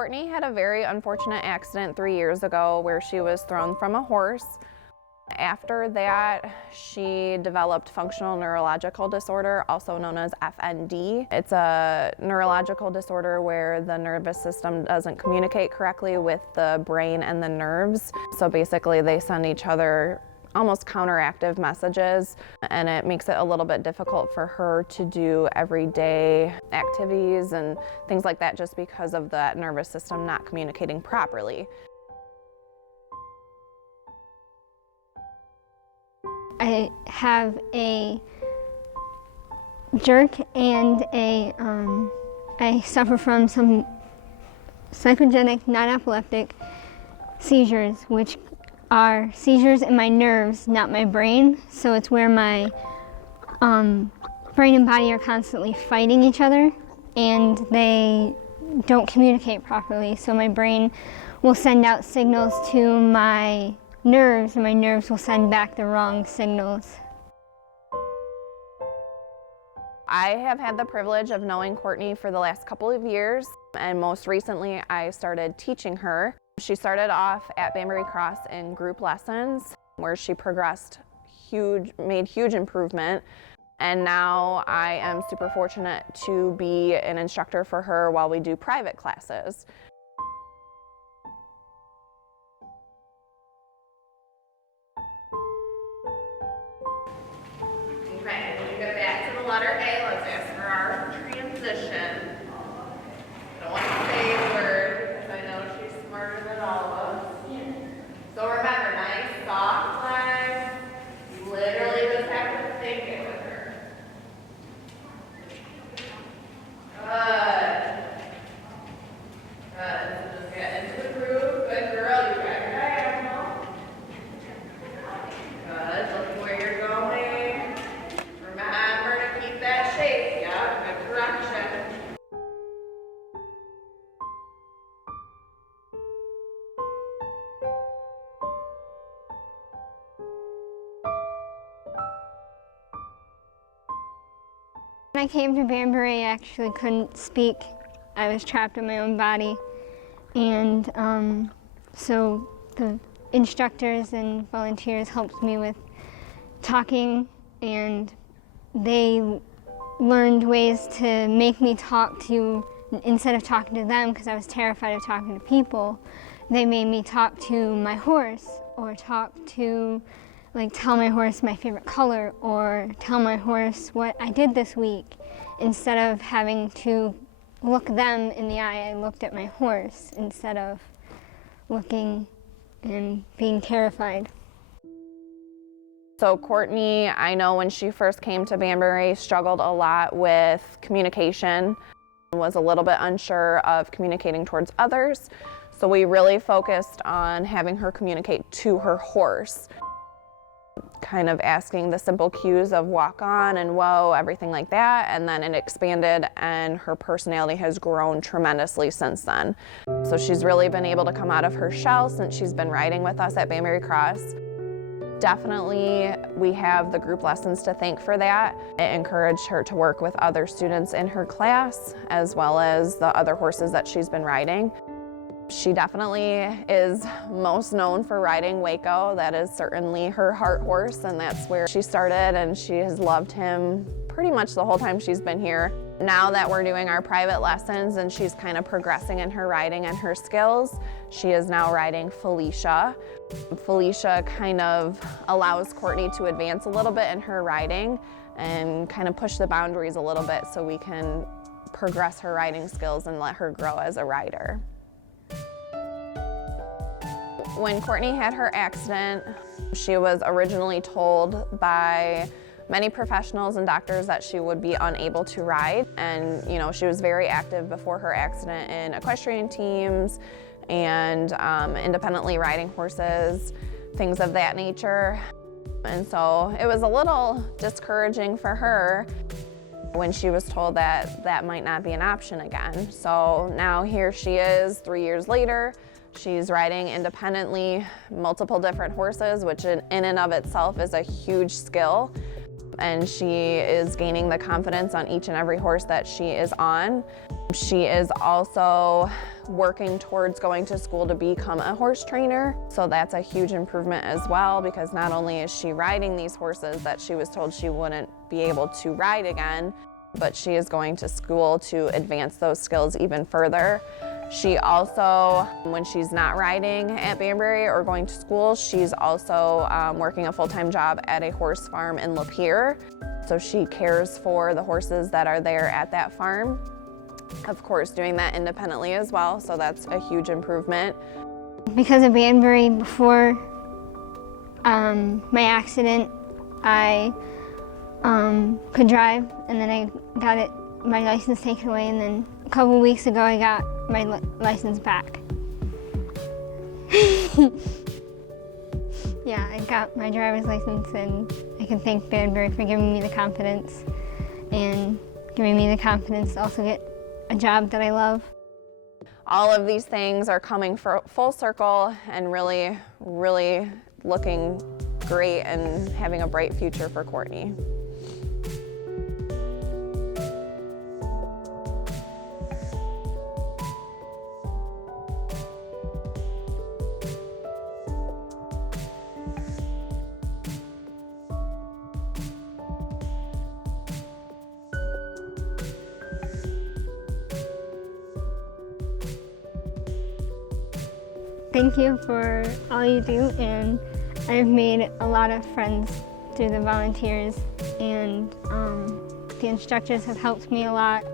Courtney had a very unfortunate accident 3 years ago where she was thrown from a horse. After that, she developed functional neurological disorder, also known as FND. It's a neurological disorder where the nervous system doesn't communicate correctly with the brain and the nerves. So basically they send each other almost counteractive messages, and it makes it a little bit difficult for her to do everyday activities and things like that just because of that nervous system not communicating properly. I have a jerk and I suffer from some psychogenic non-epileptic seizures, which are seizures in my nerves, not my brain. So it's where my brain and body are constantly fighting each other and they don't communicate properly. So my brain will send out signals to my nerves and my nerves will send back the wrong signals. I have had the privilege of knowing Courtney for the last couple of years, and most recently I started teaching her. She started off at Banbury Cross in group lessons where she progressed made huge improvement, and now I am super fortunate to be an instructor for her while we do private classes. Okay, when we go back to the letter A, let's ask for our transition. I don't want to say a word because I know she's smarter than all of us. So remember, nice soft legs. You literally just have to think it with her. Good. Good. So just get into the groove. Good girl. You got your diagonal. Good. Look where you're going. Remember to keep that shape. Yeah, good correction. When I came to Banbury, I actually couldn't speak. I was trapped in my own body. And so the instructors and volunteers helped me with talking, and they learned ways to make me talk to, instead of talking to them because I was terrified of talking to people, they made me talk to my horse, or talk to, like, tell my horse my favorite color, or tell my horse what I did this week. Instead of having to look them in the eye, I looked at my horse instead of looking and being terrified. So Courtney, I know when she first came to Banbury, struggled a lot with communication, was a little bit unsure of communicating towards others. So we really focused on having her communicate to her horse, kind of asking the simple cues of walk on and whoa, everything like that, and then it expanded and her personality has grown tremendously since then. So she's really been able to come out of her shell since she's been riding with us at Banbury Cross. Definitely we have the group lessons to thank for that. It encouraged her to work with other students in her class as well as the other horses that she's been riding. She definitely is most known for riding Waco. That is certainly her heart horse, and that's where she started, and she has loved him pretty much the whole time she's been here. Now that we're doing our private lessons and she's kind of progressing in her riding and her skills, she is now riding Felicia. Felicia kind of allows Courtney to advance a little bit in her riding and kind of push the boundaries a little bit so we can progress her riding skills and let her grow as a rider. When Courtney had her accident, she was originally told by many professionals and doctors that she would be unable to ride. And she was very active before her accident in equestrian teams and independently riding horses, things of that nature. And so it was a little discouraging for her when she was told that that might not be an option again. So now here she is 3 years later. She's riding independently multiple different horses, which in and of itself is a huge skill. and she is gaining the confidence on each and every horse that she is on. She is also working towards going to school to become a horse trainer. So that's a huge improvement as well, because not only is she riding these horses that she was told she wouldn't be able to ride again, but she is going to school to advance those skills even further. She also, when she's not riding at Banbury or going to school, she's also working a full-time job at a horse farm in Lapeer. So she cares for the horses that are there at that farm. Of course, doing that independently as well, so that's a huge improvement. Because of Banbury, before my accident, I could drive, and then I got my license taken away, and then a couple of weeks ago I got my license back. Yeah, I got my driver's license, and I can thank Banbury for giving me the confidence and giving me the confidence to also get a job that I love. All of these things are coming full circle and really, really looking great and having a bright future for Courtney. Thank you for all you do, and I've made a lot of friends through the volunteers, and the instructors have helped me a lot.